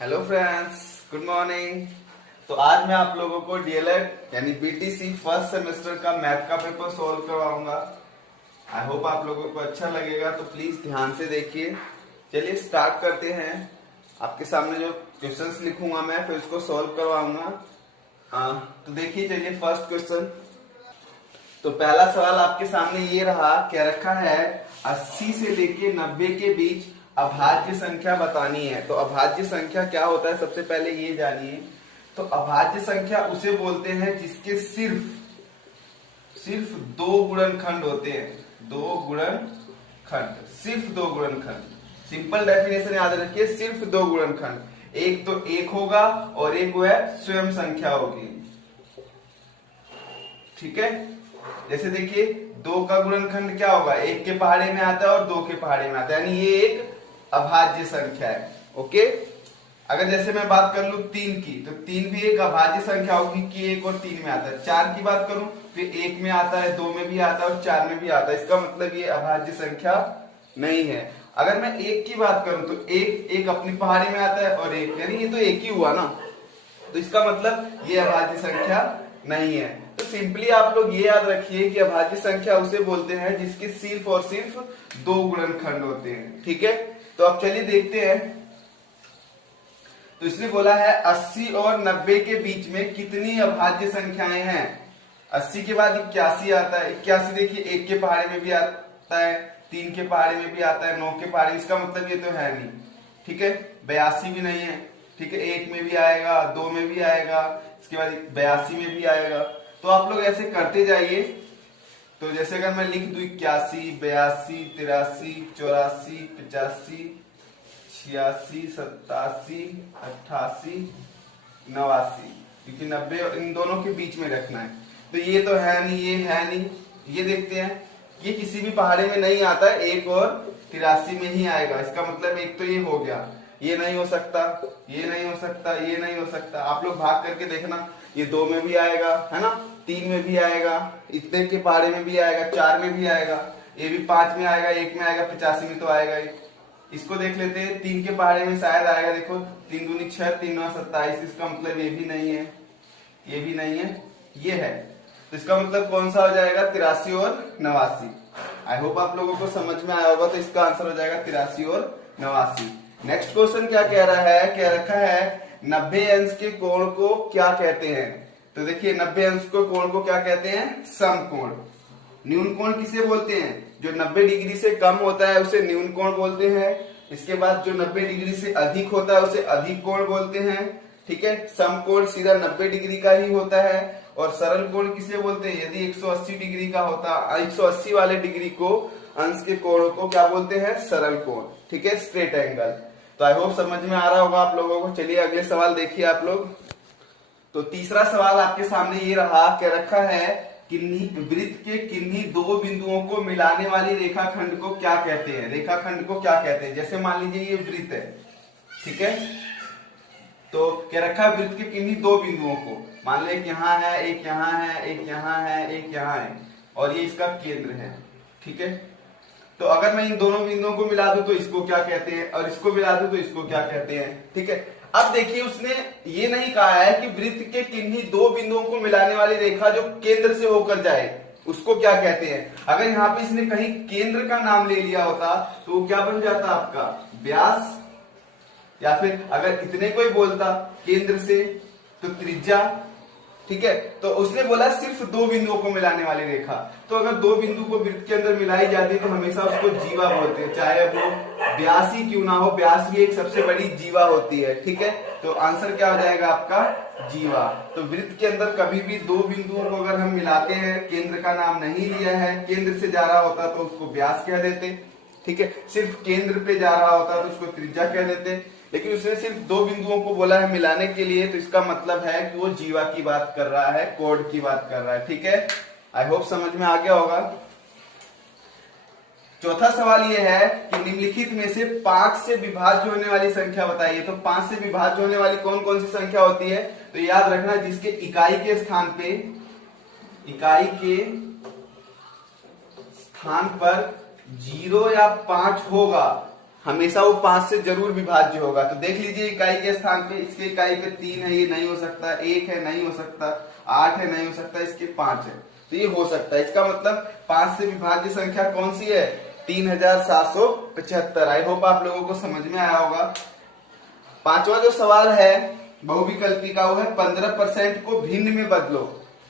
Hello friends, good morning. तो आज मैं आप लोगों को डीएलएड यानी बीटीसी फर्स्ट सेमेस्टर का मैथ का पेपर सॉल्व करवाऊंगा। आई होप आप लोगों को अच्छा लगेगा, तो प्लीज ध्यान से देखिए। चलिए स्टार्ट करते हैं। आपके सामने जो क्वेश्चंस लिखूंगा मैं, फिर उसको सॉल्व करवाऊंगा। तो देखिए, चलिए फर्स्ट क्वेश्चन। तो पहला सवाल आपके सामने ये रहा, क्या रखा है 80 से लेके 90 के बीच अभाज्य संख्या बतानी है। तो अभाज्य संख्या क्या होता है, सबसे पहले ये जानिए। तो अभाज्य संख्या उसे बोलते हैं जिसके सिर्फ दो गुणनखंड होते हैं। दो गुणनखंड, सिर्फ दो गुणनखंड। सिंपल डेफिनेशन याद रखिए, सिर्फ दो गुणनखंड। एक तो एक होगा और एक वो है स्वयं संख्या होगी। ठीक है, जैसे देखिए दो का गुणनखंड क्या होगा, एक के पहाड़े में आता है और दो के पहाड़े में आता है, यानी ये एक अभाज्य संख्या है। ओके, अगर जैसे मैं बात कर लूं तीन की, तो तीन भी एक अभाज्य संख्या होगी कि एक और तीन में आता है। चार की बात करूं, फिर एक में आता है, दो में भी आता है और चार में भी आता है। इसका मतलब ये अभाज्य संख्या नहीं है। अगर मैं एक की बात करूं तो एक अपनी पहाड़ी में आता है और एक, यानी ये तो एक ही हुआ ना, तो इसका मतलब ये अभाज्य संख्या नहीं है। तो सिंपली आप लोग ये याद रखिए कि अभाज्य संख्या उसे बोलते हैं जिसके सिर्फ और सिर्फ दो गुणनखंड होते हैं। ठीक है, तो अब चलिए देखते हैं। तो इसने बोला है 80 और 90 के बीच में कितनी अभाज्य संख्याएं हैं। 80 के बाद 81 आता है। 81 देखिए एक के पहाड़े में भी आता है, तीन के पहाड़े में भी आता है, 9 के पहाड़े, इसका मतलब ये तो है नहीं। ठीक है, 82 भी नहीं है। ठीक है, एक में भी आएगा, दो में भी आएगा, इसके बाद 82 में भी आएगा। तो आप लोग ऐसे करते जाइए। तो जैसे अगर मैं लिख दूं 81, 82, 83, 84, 85, 86, 87, 88, 89, क्योंकि 90 इन दोनों के बीच में रखना है। तो ये तो है नहीं, ये है नहीं। ये देखते हैं, ये किसी भी पहाड़े में नहीं आता है, एक और 83 में ही आएगा। इसका मतलब एक तो ये हो गया, ये नहीं हो सकता, ये नहीं हो सकता, ये नहीं हो सकता। आप लोग भाग करके देखना, ये दो में भी आएगा, है ना, तीन में भी आएगा, इतने के पहाड़े में भी आएगा, चार में भी आएगा, ये भी 5 में आएगा, एक में आएगा, 85 में तो आएगा ही। इसको देख लेते हैं, तीन के पहाड़े में शायद आएगा। देखो 3 दूनी 6, 3 9 27, इसका मतलब ये भी नहीं है, ये भी नहीं है, ये है। तो इसका मतलब कौन सा हो जाएगा, 83 और 89। आई होप आप लोगों को समझ में आया होगा। तो इसका आंसर हो जाएगा 83 और 89। नेक्स्ट क्वेश्चन क्या कह रहा है, कह रखा है 90 अंश के कोण को क्या कहते हैं। तो देखिए 90 अंश के कोण को क्या कहते हैं, समकोण। न्यून कोण किसे बोलते हैं, जो 90 डिग्री से कम होता है उसे न्यून कोण बोलते हैं। इसके बाद जो 90 डिग्री से अधिक होता है उसे अधिक कोण बोलते हैं। ठीक है, समकोण सीधा 90 डिग्री का ही होता है। और सरल कोण किसे बोलते हैं, यदि 180 डिग्री का होता, 180 वाले डिग्री को अंश के कोण को क्या बोलते हैं, सरल कोण। ठीक है, स्ट्रेट एंगल। तो आई होप समझ में आ रहा होगा आप लोगों को। चलिए अगले सवाल देखिए आप लोग। तो तीसरा सवाल आपके सामने ये रहा, क्या रखा है, वृत्त के किन्हीं दो बिंदुओं को मिलाने वाली रेखाखंड को क्या कहते हैं। रेखाखंड को क्या कहते हैं, जैसे मान लीजिए ये वृत्त है। ठीक है, तो क्या रखा है, वृत्त के किन्हीं दो बिंदुओं को, मान लो एक यहाँ है, एक यहाँ है, एक यहाँ है, एक यहाँ है, और ये इसका केंद्र है। ठीक है, तो अगर मैं इन दोनों बिंदुओं को मिला दूं तो इसको क्या कहते हैं, और इसको मिला दूं तो इसको क्या कहते हैं। ठीक है, अब देखिए उसने ये नहीं कहा है कि वृत्त के किन्हीं दो बिंदुओं को मिलाने वाली रेखा जो केंद्र से होकर जाए उसको क्या कहते हैं। अगर यहाँ पे इसने कहीं केंद्र का नाम ले लिया होता तो वो क्या बन जाता आपका, व्यास, या फिर अगर इतने कोई बोलता केंद्र से तो त्रिज्या। ठीक है, तो उसने बोला सिर्फ दो बिंदुओं को मिलाने वाली रेखा। तो अगर दो बिंदु को वृत्त के अंदर मिलाई जाती है तो हमेशा उसको जीवा बोलते हैं, चाहे वो व्यास ही क्यों ना हो। व्यास भी एक सबसे बड़ी जीवा होती है। ठीक है, तो आंसर क्या हो जाएगा आपका, जीवा। तो वृत्त के अंदर कभी भी दो बिंदुओं को अगर हम मिलाते हैं, केंद्र का नाम नहीं लिया है, केंद्र से जा रहा होता तो उसको व्यास कह देते। ठीक है, सिर्फ केंद्र पे जा रहा होता तो उसको त्रिज्या कह देते। लेकिन उसने सिर्फ दो बिंदुओं को बोला है मिलाने के लिए, तो इसका मतलब है कि वो जीवा की बात कर रहा है, कोड की बात कर रहा है। ठीक है, आई होप समझ में आ गया होगा। चौथा सवाल ये है कि निम्नलिखित में से 5 से विभाज्य होने वाली संख्या बताइए। तो 5 से विभाज्य होने वाली कौन कौन सी संख्या होती है, तो याद रखना जिसके इकाई के स्थान पर 0 या 5 होगा हमेशा वो 5 से जरूर विभाज्य होगा। तो देख लीजिए इकाई के स्थान पे, इसके इकाई पे 3 है, ये नहीं हो सकता, 1 है नहीं हो सकता, 8 है नहीं हो सकता, इसके 5 है तो ये हो सकता है। इसका मतलब 5 से विभाज्य संख्या कौन सी है? 3775। आई होप आप लोगों को समझ में आया होगा। पांचवा जो सवाल है बहुविकल्पी का, वो है 15% को भिन्न में बदलो।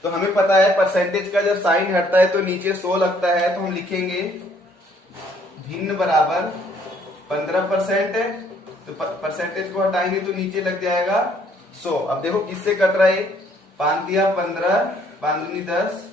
तो हमें पता है परसेंटेज का जब साइन हटता है तो नीचे 100 लगता है, तो हम लिखेंगे भिन्न बराबर 15% है, तो परसेंटेज को हटाएंगे तो नीचे लग जाएगा 100। अब देखो किससे कट रहा है, 5 दिया 15, 5 दूनी 10,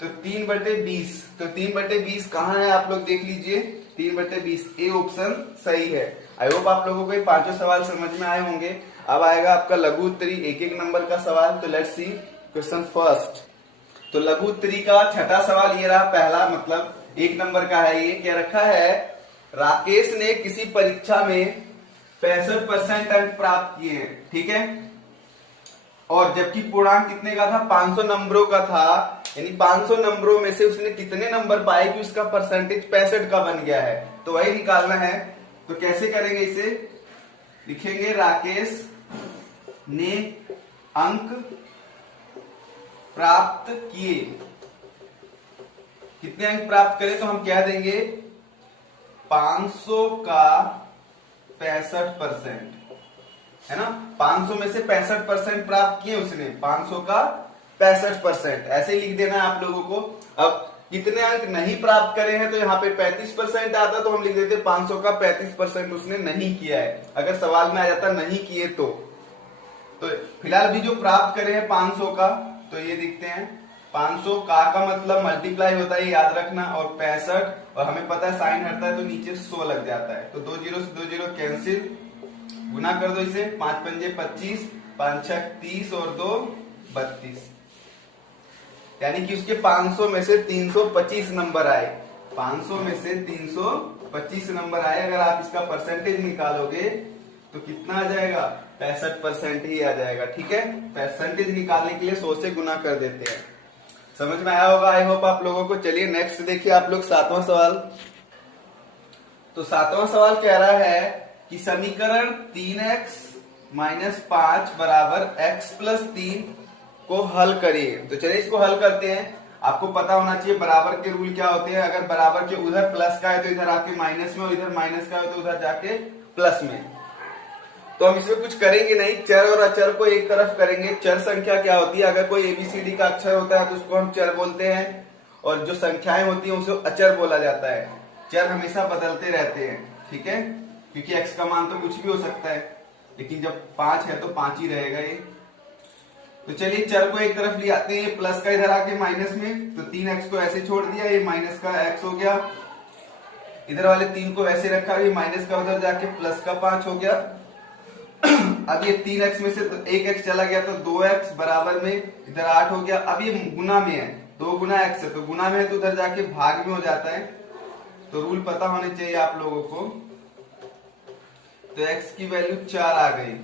तो 3/20। तो 3/20 कहाँ है आप लोग देख लीजिए, 3/20 ए ऑप्शन सही है। आई होप आप लोगों को ये पांचों सवाल समझ में आए होंगे। अब आएगा आपका लघु उत्तरी, एक एक नंबर का सवाल। तो लेट्स सी क्वेश्चन फर्स्ट। तो लघु उत्तरी का छठा सवाल ये रहा, पहला मतलब 1 नंबर का है। ये क्या रखा है, राकेश ने किसी परीक्षा में 65% अंक प्राप्त किए हैं, ठीक है, और जबकि पूर्णांक कितने का था, 500 नंबरों का था, यानी 500 नंबरों में से उसने कितने नंबर पाए कि उसका परसेंटेज 65 का बन गया है, तो वही निकालना है। तो कैसे करेंगे इसे, लिखेंगे राकेश ने अंक प्राप्त किए, कितने अंक प्राप्त करें, तो हम कह देंगे 500 का 65%, है ना। 500 में से 65% प्राप्त किए उसने, 500 का 65%, ऐसे ही लिख देना है आप लोगों को। अब कितने अंक नहीं प्राप्त करे हैं, तो यहाँ पे 35% आता, तो हम लिख देते 500 का 35% उसने नहीं किया है। अगर सवाल में आ जाता नहीं किए तो फिलहाल भी जो प्राप्त करे हैं 500 का, तो ये देखते हैं 500 का मतलब मल्टीप्लाई होता है, याद रखना, और 65, और हमें पता है साइन हटता है तो नीचे 100 लग जाता है। तो 2 जीरो से 2 जीरो कैंसिल, गुना कर दो इसे, 5 पंजे 25, 5 6 30 और 2 32, यानी कि उसके 500 में से 325 नंबर आए, 500 में से 325 नंबर आए। अगर आप इसका परसेंटेज निकालोगे तो कितना आ जाएगा, 65% ही आ जाएगा, ठीक है। परसेंटेज निकालने के लिए 100 से गुना कर देते हैं। समझ में आया होगा आई होप आप लोगों को। चलिए नेक्स्ट देखिए आप लोग, 7वां सवाल। तो 7वां सवाल कह रहा है कि समीकरण 3x - 5 बराबर x + 3 को हल करिए। तो चलिए इसको हल करते हैं। आपको पता होना चाहिए बराबर के रूल क्या होते हैं। अगर बराबर के उधर प्लस का है तो इधर आके माइनस में, और इधर माइनस का है तो उधर जाके प्लस में। तो हम इसमें कुछ करेंगे नहीं, चर और अचर को एक तरफ करेंगे। चर संख्या क्या होती है, अगर कोई एबीसीडी का अक्षर होता है तो उसको हम चर बोलते हैं, और जो संख्याएं होती हैं उसे अचर बोला जाता है। चर हमेशा बदलते रहते हैं, ठीक है, क्योंकि x का मान तो कुछ भी हो सकता है, लेकिन जब 5 है तो 5 ही रहेगा ये। तो चलिए चर को एक तरफ ले आते हैं, प्लस का इधर आके माइनस में, तो 3x को ऐसे छोड़ दिया, ये माइनस का x हो गया। इधर वाले 3 को वैसे रखा, ये माइनस का उधर जाके प्लस का 5 हो गया। अब ये 3x में से तो 1x चला गया, तो 2x बराबर में इधर 8 हो गया। अब ये गुना में है, 2 गुना x है, तो गुना में है तो उधर जाके भाग में हो जाता है। तो रूल पता होने चाहिए आप लोगों को। तो x की वैल्यू 4 आ गई।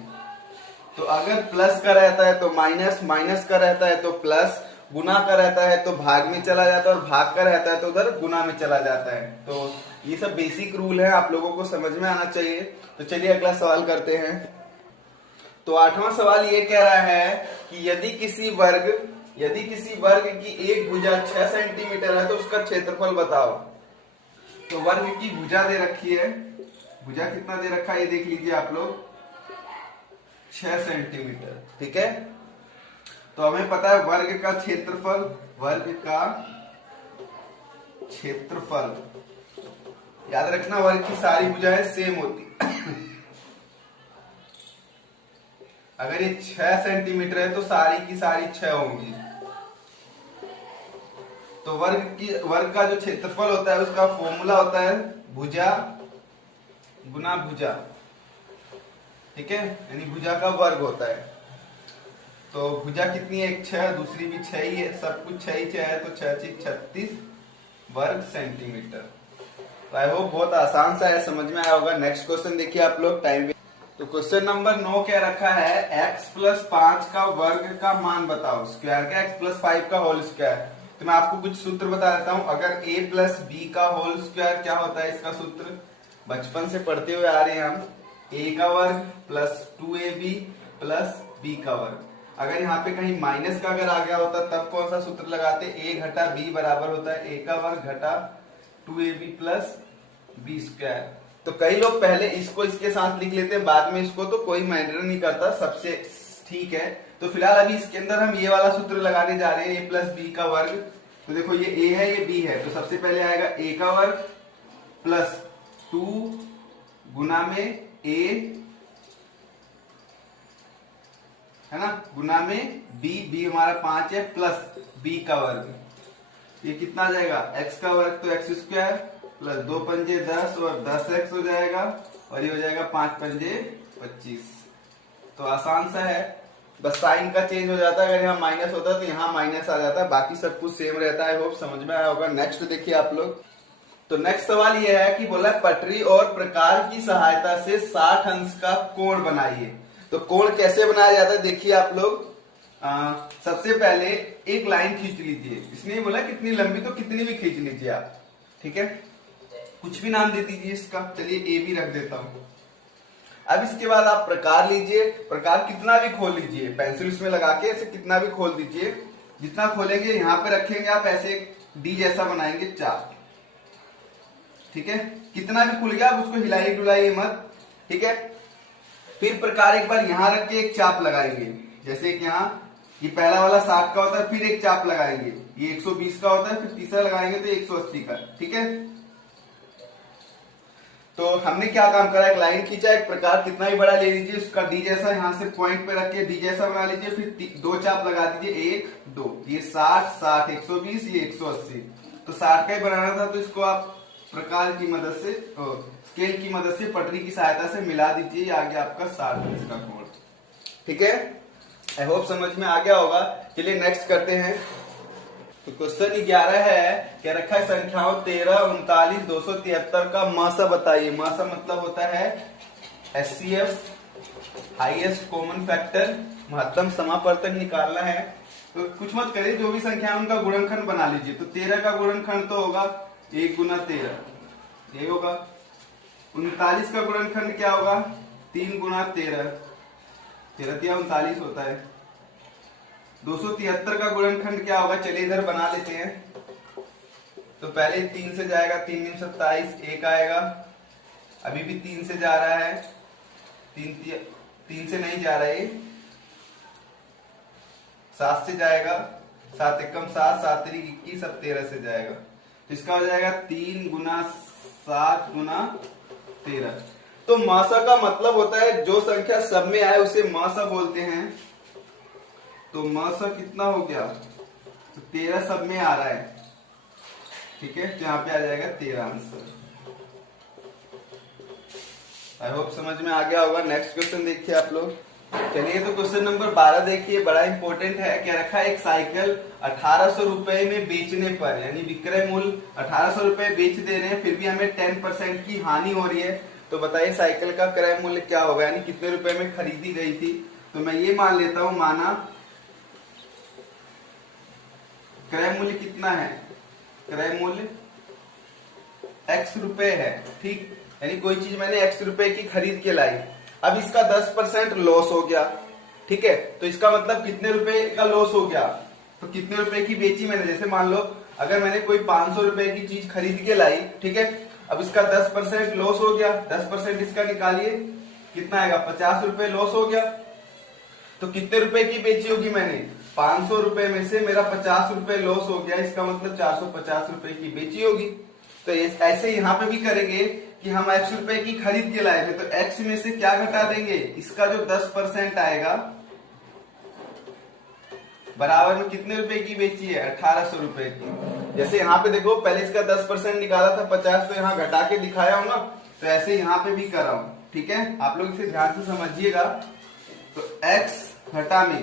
तो अगर प्लस का रहता है तो माइनस, माइनस का रहता है तो प्लस, गुना का रहता है तो भाग में चला जाता है, और भाग का रहता है तो उधर गुना में चला जाता है। तो ये सब बेसिक रूल है, आप लोगों को समझ में आना चाहिए। तो चलिए अगला सवाल करते हैं। तो 8वां सवाल ये कह रहा है कि यदि किसी वर्ग की एक भुजा 6 सेंटीमीटर है तो उसका क्षेत्रफल बताओ। तो वर्ग की भुजा दे रखी है, भुजा कितना दे रखा है ये देख लीजिए आप लोग, 6 सेंटीमीटर, ठीक है। तो हमें पता है वर्ग का क्षेत्रफल, याद रखना वर्ग की सारी भुजाएं सेम होती। अगर ये 6 सेंटीमीटर है तो सारी की सारी 6 होंगी। तो वर्ग का जो क्षेत्रफल होता है उसका फॉर्मूला होता है भुजा गुना भुजा, ठीक है, यानी भुजा का वर्ग होता है। तो भुजा कितनी है, एक 6, दूसरी भी 6 ही है, सब कुछ 6 ही 6 है, तो 6 × 36 वर्ग सेंटीमीटर। तो आई होप बहुत आसान सा है, समझ में आया होगा। नेक्स्ट क्वेश्चन देखिए आप लोग, टाइम। तो क्वेश्चन नंबर 9 क्या रखा है, x + 5 का वर्ग का मान बताओ, स्क्वायर का x + 5 का होल स्क्वायर। तो मैं आपको कुछ सूत्र बता देता हूं। अगर a + b का होल स्क्वायर क्या होता है, इसका सूत्र बचपन से पढ़ते हुए आ रहे हैं हम, a का वर्ग प्लस 2ab प्लस b का वर्ग। अगर यहाँ पे कहीं माइनस का अगर आ गया होता तब कौन सा सूत्र लगाते, a घटा b बराबर होता है a का वर्ग घटा 2ab प्लस b स्क्वायर। तो कई लोग पहले इसको इसके साथ लिख लेते हैं, बाद में इसको, तो कोई मैटर नहीं करता, सबसे ठीक है। तो फिलहाल अभी इसके अंदर हम ये वाला सूत्र लगाने जा रहे हैं, a प्लस बी का वर्ग। तो देखो ये a है ये b है, तो सबसे पहले आएगा a का वर्ग प्लस 2 गुना में a है ना, गुना में b हमारा 5 है, प्लस b का वर्ग। ये कितना आ जाएगा, x का वर्ग तो x स्क्वायर प्लस 2 पंजे 10 और 10x हो जाएगा, और ये हो जाएगा 5 पंजे 25। तो आसान सा है, बस साइन का चेंज हो जाता है, अगर यहाँ माइनस होता है तो यहाँ माइनस आ जाता है, बाकी सब कुछ सेम रहता है। होप समझ में आया होगा। नेक्स्ट देखिए आप लोग। तो नेक्स्ट सवाल ये है कि बोला पटरी और प्रकार की सहायता से 60 अंश का कोण बनाइए। तो कोण कैसे बनाया जाता है देखिए आप लोग। सबसे पहले एक लाइन खींच लीजिए, इसने बोला कितनी लंबी, तो कितनी भी खींच लीजिए आप, ठीक है, कुछ भी नाम दे दीजिए इसका, चलिए ए भी रख देता हूं। अब इसके बाद आप प्रकार लीजिए, प्रकार कितना भी खोल लीजिए, पेंसिल इसमें लगा के ऐसे कितना भी खोल दीजिए, जितना खोलेंगे यहाँ पे रखेंगे आप, ऐसे डी जैसा बनाएंगे चाप, ठीक है, कितना भी खुल गया आप उसको हिलाइए डुलाइए मत, ठीक है। फिर प्रकार एक बार यहाँ रख के एक चाप लगाएंगे, जैसे कि यहाँ ये पहला वाला 60 का होता है, फिर एक चाप लगाएंगे, ये 120 का होता है, फिर तीसरा लगाएंगे तो 180 का, ठीक है। तो हमने क्या काम करा, एक लाइन खींचा, एक प्रकार कितना भी बड़ा ले लीजिए, उसका डी जैसा यहाँ से पॉइंट पे रख के डी जैसा बना लीजिए, फिर 2 चाप लगा दीजिए, 1 2, ये 60 60 120, ये 180। तो 60 का ही बनाना था, तो इसको आप प्रकार की मदद से स्केल की मदद से पटरी की सहायता से मिला दीजिए, आ गया आपका 60 अंश का कोण, ठीक है। आई होप समझ में आ गया होगा। चलिए नेक्स्ट करते हैं। तो क्वेश्चन 11 है, क्या रखा है, संख्याओं 13 39 273 का मासा बताइए। मासा मतलब होता है एचसीएफ, हाईएस्ट कॉमन फैक्टर, महत्तम समापवर्तक निकालना है। तो कुछ मत करिए, जो भी संख्या है उनका गुणनखंड बना लीजिए। तो 13 का गुणनखंड तो होगा 1 गुना 13, ये होगा। 39 का गुणनखंड क्या होगा, 3 गुना 13, 13 या 39 होता है। 273 का गुणनखंड क्या होगा, चलिए इधर बना लेते हैं। तो पहले 3 से जाएगा, 3 3 27, 1 आएगा, अभी भी 3 से जा रहा है, 3 से नहीं जा रहा है, 7 से जाएगा, 7 एकम 7, 7 तिरिक 21, अब 13 से जाएगा। तो इसका हो जाएगा 3 गुना 7 गुना 13। तो मासा का मतलब होता है जो संख्या सब में आए उसे मासा बोलते हैं। तो मासा कितना हो गया, तो 13 सब में आ रहा है, ठीक है, तो यहाँ पे आ जाएगा 13 आंसर। आई होप समझ में आ गया होगा। नेक्स्ट क्वेश्चन देखिए आप लोग। चलिए तो क्वेश्चन नंबर 12 देखिए, बड़ा इंपॉर्टेंट है। क्या रखा है, एक साइकिल 1800 रुपए में बेचने पर, यानी विक्रय मूल्य 1800 रुपए बेच दे रहे हैं, फिर भी हमें 10% की हानि हो रही है। तो बताइए साइकिल का क्रय मूल्य क्या होगा, यानी कितने रुपए में खरीदी गई थी। तो मैं ये मान लेता हूं, माना क्रय मूल्य कितना है, क्रय मूल्य x रुपए है, ठीक, यानी कोई चीज मैंने x रुपए की खरीद के लाई, अब इसका 10% लॉस हो गया, ठीक है। तो इसका मतलब कितने रुपए का लॉस हो गया, तो कितने रुपए की बेची मैंने। जैसे मान लो अगर मैंने कोई 500 रुपए की चीज खरीद के लाई, ठीक है, अब इसका 10% लॉस हो गया, 10% इसका निकालिए, कितना आएगा, 50 रुपए लॉस हो गया। तो कितने रुपए की बेची होगी मैंने, 500 रुपए में से मेरा 50 रुपए लॉस हो गया, इसका मतलब 450 रुपए की बेची होगी। तो ऐसे यहाँ पे भी करेंगे कि हम x रुपए की खरीद के लाए थे, तो x में से क्या घटा देंगे, इसका जो 10% आएगा, बराबर में कितने रुपए की बेची है, 1800 रुपए की। जैसे यहाँ पे देखो पहले इसका 10% निकाला था 50, तो यहाँ घटा के दिखाया हूं ना, तो ऐसे यहाँ पे भी कर रहा हूं, ठीक है। आप लोग इसे ध्यान से समझिएगा। तो x घटा में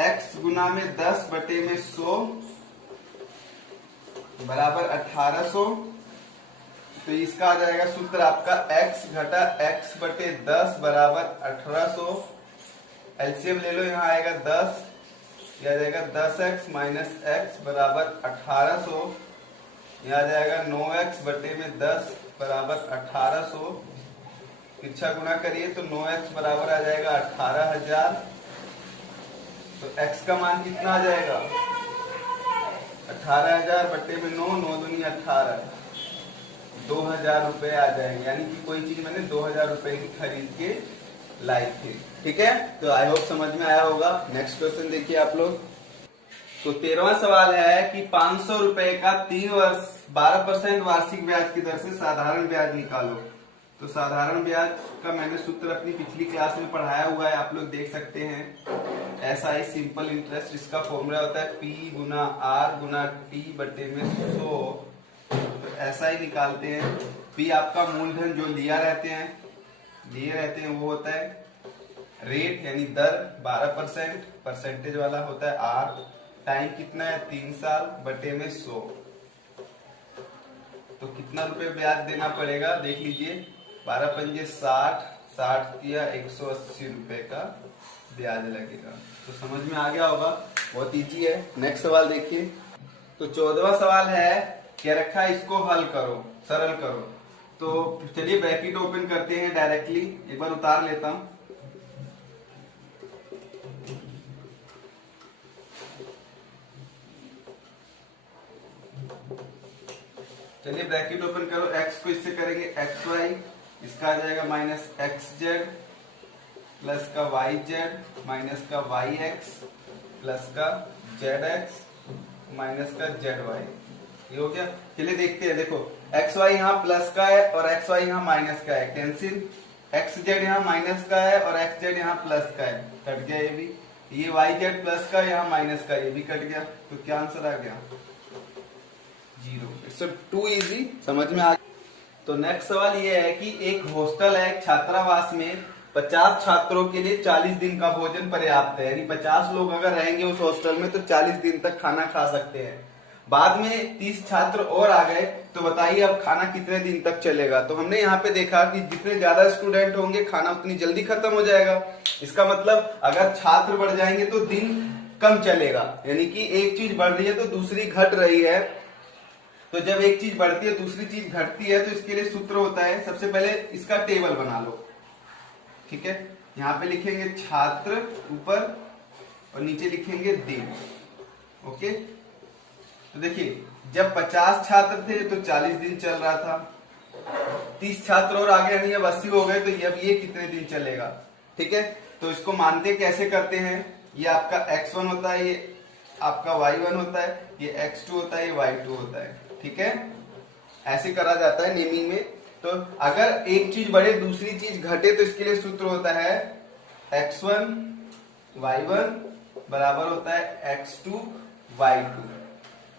x गुना में 10 बटे में 100 बराबर 1800। तो इसका आ जाएगा सूत्र आपका x घटा x बटे 10 बराबर 1800। एलसीएम ले लो, यहाँ आएगा 10, यह आ जाएगा 10x माइनस x बराबर 1800। यह आ जाएगा 9x बटे में 10 बराबर 1800, तिरछा गुना करिए तो 9x बराबर आ जाएगा 18,000। तो x का मान कितना आ जाएगा 18,000 बट्टे में 9, 9 दूनी 18, 2,000 रुपए आ जाएंगे। यानी कि कोई चीज मैंने 2,000 रुपए की खरीद के लाई थी। ठीक है, तो आई होप समझ में आया होगा। नेक्स्ट क्वेश्चन देखिए आप लोग। तो 13वां सवाल है कि 500 रुपए का 3 वर्ष 12% वार्षिक ब्याज की दर से साधारण ब्याज निकालो। तो साधारण ब्याज का मैंने सूत्र अपनी पिछली क्लास में पढ़ाया हुआ है, आप लोग देख सकते हैं। SI सिंपल इंटरेस्ट, इसका फॉर्मूला होता है P गुना R गुना T बटे में 100। तो SI निकालते हैं। P आपका मूलधन जो लिए रहते हैं वो होता है रेट यानी दर 12%, परसेंटेज वाला होता है R, टाइम कितना है 3 साल बटे में 100। तो कितना रुपए ब्याज देना पड़ेगा देख लीजिए, 12 पंजे 60, 60 किया 180 रुपए का ब्याज लगेगा। तो समझ में आ गया होगा, बहुत इजी है। नेक्स्ट सवाल देखिए। तो 14वां सवाल है क्या रखा है, इसको हल करो, सरल करो। तो चलिए ब्रैकेट ओपन करते हैं डायरेक्टली, एक बार उतार लेता हूं। चलिए ब्रैकेट ओपन करो, x को इससे करेंगे xy, इसका आ जाएगा माइनस xz प्लस का yz माइनस का yx प्लस का zx माइनस का zy। ये हो गया। चलिए देखते हैं, देखो xy यहाँ प्लस का है और xy यहाँ माइनस का है, कैंसिल। xz यहाँ माइनस का है और xz यहाँ प्लस का है, कट गया ये भी। ये yz प्लस का यहाँ माइनस का, ये भी कट गया। तो क्या आंसर आ गया 0। इट्स टू इजी, समझ में आ। तो नेक्स्ट सवाल ये है कि एक हॉस्टल है, एक छात्रावास में 50 छात्रों के लिए 40 दिन का भोजन पर्याप्त है। यानी 50 लोग अगर रहेंगे उस हॉस्टल में तो 40 दिन तक खाना खा सकते हैं। बाद में 30 छात्र और आ गए, तो बताइए अब खाना कितने दिन तक चलेगा। तो हमने यहाँ पे देखा कि जितने ज्यादा स्टूडेंट होंगे खाना उतनी जल्दी खत्म हो जाएगा। इसका मतलब अगर छात्र बढ़ जाएंगे तो दिन कम चलेगा। यानी कि एक चीज बढ़ रही है तो दूसरी घट रही है। तो जब एक चीज बढ़ती है दूसरी चीज घटती है, तो इसके लिए सूत्र होता है, सबसे पहले इसका टेबल बना लो। ठीक है, यहाँ पे लिखेंगे छात्र ऊपर और नीचे लिखेंगे दिन। ओके, तो देखिए जब 50 छात्र थे तो 40 दिन चल रहा था, 30 छात्र और आगे यानी अब 80 हो गए, तो अब ये कितने दिन चलेगा। ठीक है, तो इसको मानते कैसे करते हैं, ये आपका x1 होता है, ये आपका y1 होता है, ये x2 होता है, ये y2 होता है। ठीक है, ऐसे करा जाता है नेमिंग में। तो अगर एक चीज बढ़े दूसरी चीज घटे तो इसके लिए सूत्र होता है x1 y1 बराबर होता है x2 y2।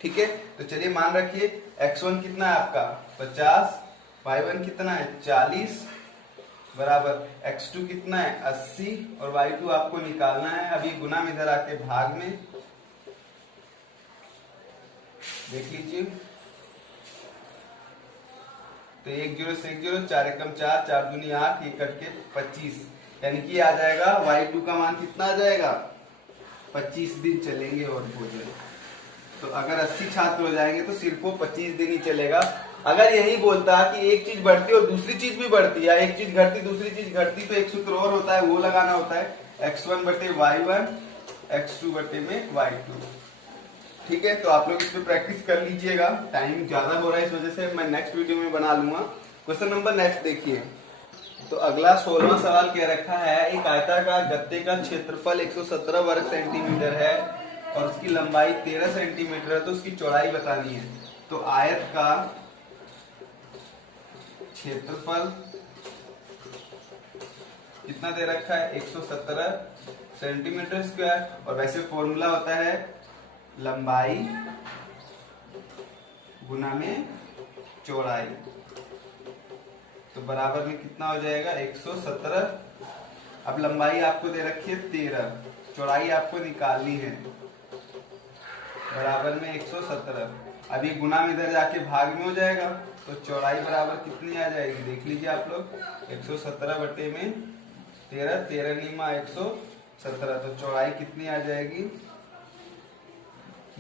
ठीक है, तो चलिए मान रखिए x1 कितना है आपका 50, y1 कितना है 40 बराबर x2 कितना है 80 और y2 आपको निकालना है। अभी गुना में इधर आके भाग में देख लीजिए। तो 1 0 से 1 0, 4 एकम 4, 4 दूनी 8, ये कट के 25, यानी कि आ जाएगा y2 का मान कितना आ जाएगा 25 दिन चलेंगे और भोजन। तो अगर 80 छात्र हो जाएंगे तो सिर्फ वो 25 दिन ही चलेगा। अगर यही बोलता कि एक चीज बढ़ती और दूसरी चीज भी बढ़ती है, एक चीज घटती दूसरी चीज घटती, तो एक सूत्र और होता है, वो लगाना होता है x1 बटे y1 x2 बटे में y2। ठीक है, तो आप लोग इसमें प्रैक्टिस कर लीजिएगा। टाइम ज्यादा हो रहा है इस वजह से मैं नेक्स्ट वीडियो में बना लूंगा। क्वेश्चन नंबर नेक्स्ट देखिए। तो अगला 16वां सवाल क्या रखा है, एक आयताकार गत्ते का क्षेत्रफल 117 वर्ग सेंटीमीटर है और उसकी लंबाई 13 सेंटीमीटर है, तो उसकी चौड़ाई बतानी है। तो आयत का क्षेत्रफल कितना दे रखा है 117 सेंटीमीटर स्क्वायर, और वैसे फॉर्मूला होता है लंबाई गुना में चौड़ाई। तो बराबर में कितना हो जाएगा 117। अब लंबाई आपको दे रखी है 13, चौड़ाई आपको निकालनी है, बराबर में 117। अब ये गुना में इधर जाके भाग में हो जाएगा, तो चौड़ाई बराबर कितनी आ जाएगी देख लीजिए आप लोग 117 बटे में 13, 13 नीमा 117, तो चौड़ाई कितनी आ जाएगी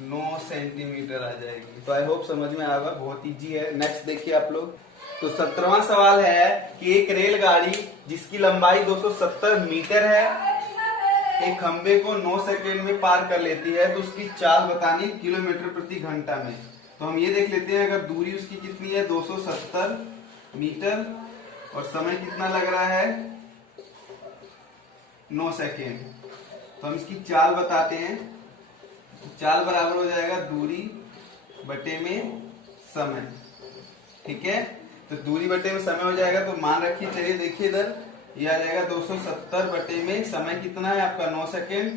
9 सेंटीमीटर आ जाएगी। तो आई होप समझ में आएगा, बहुत इजी है। नेक्स्ट देखिए आप लोग। तो 17वां सवाल है कि एक रेलगाड़ी जिसकी लंबाई 270 मीटर है एक खंबे को 9 सेकंड में पार कर लेती है, तो उसकी चाल बतानी किलोमीटर प्रति घंटा में। तो हम ये देख लेते हैं, अगर दूरी उसकी कितनी है 270 मीटर और समय कितना लग रहा है 9 सेकेंड, तो हम इसकी चाल बताते हैं। चाल बराबर हो जाएगा दूरी बटे में समय। ठीक है, तो दूरी बटे में समय हो जाएगा, तो मान रखिए, चलिए देखिए इधर ये आ जाएगा 270 बटे में समय कितना है आपका 9 सेकेंड,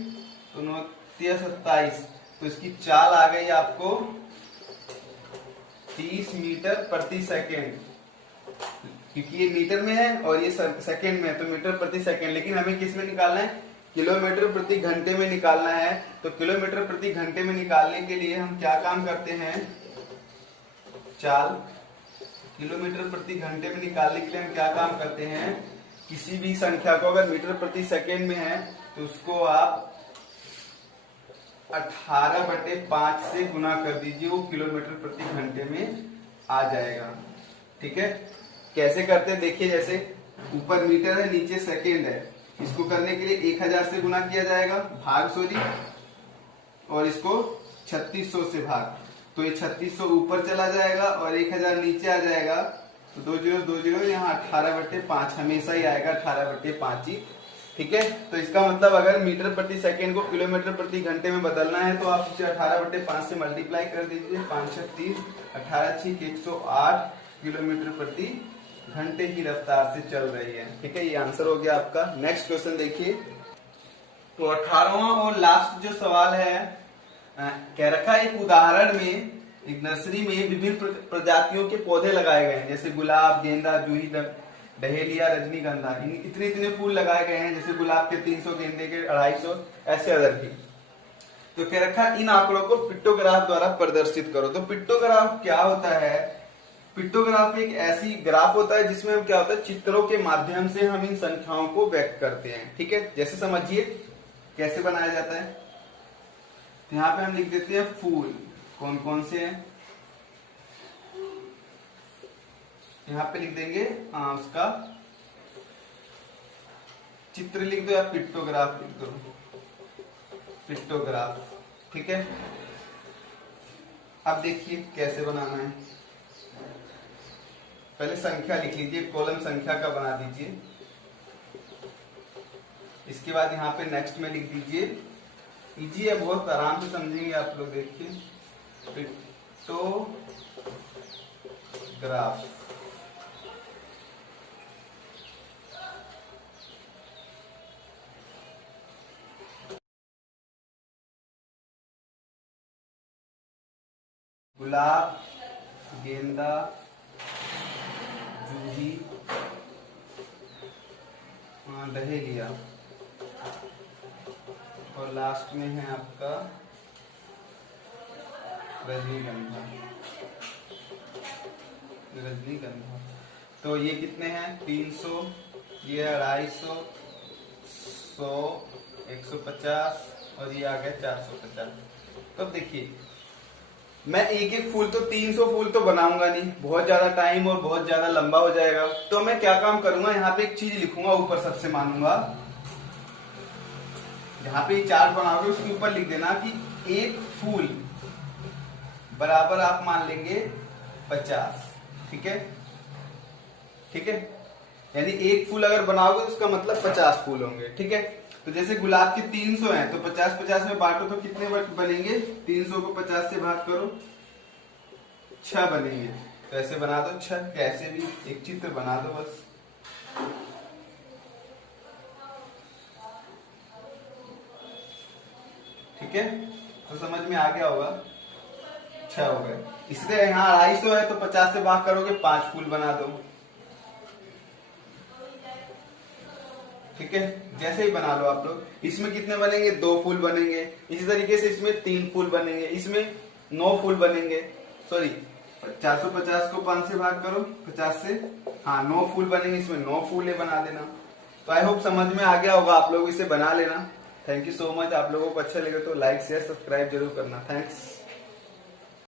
तो 9 27, तो इसकी चाल आ गई आपको 30 मीटर प्रति सेकेंड, क्योंकि ये मीटर में है और ये सेकेंड में है, तो मीटर प्रति सेकेंड। लेकिन हमें किस में निकालना है, किलोमीटर प्रति घंटे में निकालना है। तो किलोमीटर प्रति घंटे में निकालने के लिए हम क्या काम करते हैं, चाल किलोमीटर प्रति घंटे में निकालने के लिए हम क्या काम करते हैं, किसी भी संख्या को अगर मीटर प्रति सेकेंड में है तो उसको आप 18/5 से गुना कर दीजिए, वो किलोमीटर प्रति घंटे में आ जाएगा। ठीक है, कैसे करते हैं देखिए, जैसे ऊपर मीटर है नीचे सेकेंड है, इसको करने के लिए 1000 से गुना किया जाएगा और इसको 3600 से भाग, तो ये 3600 ऊपर चला जाएगा और 1000 नीचे आ जाएगा, तो 2 जीरो 2 जीरो, यहाँ 18/5 हमेशा ही आएगा, 18/5 ही। ठीक है, तो इसका मतलब अगर मीटर प्रति सेकेंड को किलोमीटर प्रति घंटे में बदलना है तो आप इसे 18/5 से मल्टीप्लाई कर दीजिए, 5 6 30, 18 6 108 किलोमीटर प्रति घंटे की रफ्तार से चल रही है। ठीक है, ये आंसर हो गया आपका। नेक्स्ट क्वेश्चन देखिए, तो 18वां और लास्ट जो सवाल है, कह रखा है एक उदाहरण में एक नर्सरी में विभिन्न प्रजातियों के पौधे लगाए गए हैं, जैसे गुलाब, गेंदा, जूही, डहेलिया, रजनीगंधा, इतने इतने फूल लगाए गए हैं, जैसे गुलाब के 300, गेंदे के 250, ऐसे अदर भी। तो कह रखा इन आंकड़ों को पिक्टोग्राफ द्वारा प्रदर्शित करो। तो पिक्टोग्राफ क्या होता है, पिक्टोग्राफ एक ऐसी ग्राफ होता है जिसमें हम क्या होता है, चित्रों के माध्यम से हम इन संख्याओं को व्यक्त करते हैं। ठीक है, जैसे समझिए कैसे बनाया जाता है। तो यहाँ पे हम लिख देते हैं फूल कौन कौन से हैं, यहाँ पे लिख देंगे उसका चित्र लिख दो या पिक्टोग्राफ लिख दो, पिक्टोग्राफ। ठीक है, अब देखिए कैसे बनाना है। पहले संख्या लिख लीजिए, कॉलम संख्या का बना दीजिए। इसके बाद यहाँ पे नेक्स्ट में लिख दीजिए, इजी है, बहुत आराम से समझेंगे आप लोग। देखिए पिक्टोग्राफ, गुलाब, गेंदा, जूही, डहेलिया और लास्ट में है आपका रजनीगंधा। रजनीगंधा तो ये कितने हैं 300, ये 250, 100, 150 और ये आ गया 450। तो देखिए मैं एक एक फूल तो 300 फूल तो बनाऊंगा नहीं, बहुत ज्यादा टाइम और बहुत ज्यादा लंबा हो जाएगा। तो मैं क्या काम करूंगा, यहाँ पे एक चीज लिखूंगा, ऊपर सबसे मानूंगा, यहाँ पे चार्ट बनाओगे उसके ऊपर लिख देना कि एक फूल बराबर आप मान लेंगे 50। ठीक है, ठीक है, यानी एक फूल अगर बनाओगे तो उसका मतलब 50 फूल होंगे। ठीक है, तो जैसे गुलाब के 300 हैं तो 50-50 में बांटो तो कितने बनेंगे, 300 को 50 से भाग करो 6 बनेंगे। तो ऐसे बना दो 6, कैसे भी एक चित्र बना दो बस। ठीक है, तो समझ में आ गया होगा, 6 हो गए। इसलिए यहाँ 250 है तो 50 से भाग करोगे 5 फूल बना दो। ठीक है, जैसे ही बना लो आप लोग। इसमें कितने बनेंगे, 2 फूल बनेंगे। इसी तरीके से इसमें 3 फूल बनेंगे, इसमें 9 फूल बनेंगे। सॉरी 450 को 5 से भाग करो 50 से, हाँ 9 फूल बनेंगे, इसमें 9 फूल बना देना। तो आई होप समझ में आ गया होगा, आप लोग इसे बना लेना। Thank you so much. आप लोगों को अच्छा लगे तो लाइक शेयर सब्सक्राइब जरूर करना। थैंक्स।